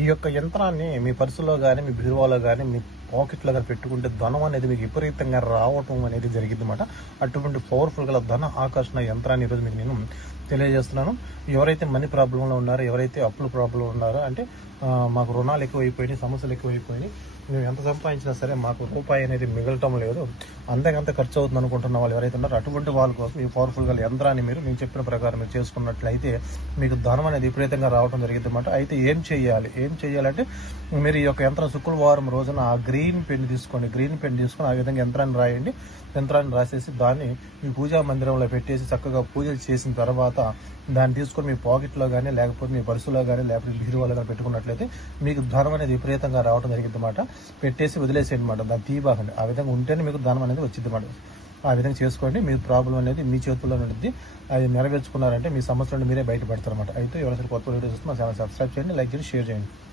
ఈ యొక్క యంత్రాన్ని మీ పర్సులో కానీ మీ బీరువాలో కానీ మీ పాకెట్లో కానీ పెట్టుకుంటే ధనం అనేది మీకు విపరీతంగా రావటం అనేది జరిగింది అనమాట అటువంటి పవర్ఫుల్ గల ధన ఆకర్షణ యంత్రాన్ని ఈరోజు మీకు నేను తెలియజేస్తున్నాను. ఎవరైతే మనీ ప్రాబ్లంలో ఉన్నారో ఎవరైతే అప్పుల ప్రాబ్లం ఉన్నారో అంటే మాకు రుణాలు ఎక్కువైపోయినాయి సమస్యలు ఎక్కువైపోయినాయి మేము ఎంత సంపాదించినా సరే మాకు రూపాయి అనేది మిగలటం లేదు. అంతకంత ఖర్చు అవుతుంది అనుకుంటున్న వాళ్ళు ఎవరైతే ఉన్నారో అటువంటి వాళ్ళ కోసం ఈ పవర్ఫుల్గా యంత్రాన్ని మీరు నేను చెప్పిన ప్రకారం మీరు చేసుకున్నట్లయితే మీకు ధనం అనేది విపరీతంగా రావడం జరిగింది అనమాట అయితే ఏం చేయాలి? ఏం చేయాలంటే మీరు ఈ యొక్క యంత్రం శుక్రవారం రోజున ఆ గ్రీన్ పెన్ తీసుకోండి. గ్రీన్ పెన్ తీసుకొని ఆ విధంగా యంత్రాన్ని రాయండి. యంత్రాన్ని రాసేసి దాన్ని మీ పూజా మందిరంలో పెట్టేసి చక్కగా పూజలు చేసిన తర్వాత దాన్ని తీసుకొని మీ పాకెట్లో కానీ లేకపోతే మీ పర్సులో కానీ లేకపోతే బీరువాలో కానీ పెట్టుకున్నట్లయితే మీకు ధనం అనేది విపరీతంగా రావడం జరిగింది అనమాట పెట్టేసి వదిలేసేయండి అనమాట దాన్ని తీయబాకండి ఆ విధంగా ఉంటేనే మీకు ధనం అనేది వచ్చింది అనమాట ఆ విధంగా చేసుకోండి. మీ ప్రాబ్లం అనేది మీ చేతుల్లో ఉంటుంది అది నెరవేర్చుకున్నారంటే మీ సమస్య నుండి మీరే బయటపడతారు అనమాట అయితే ఎవరైనా కొత్త వీడియోస్ మా ఛానల్ సబ్స్క్రైబ్ చేయండి లైక్ చేయండి షేర్ చేయండి.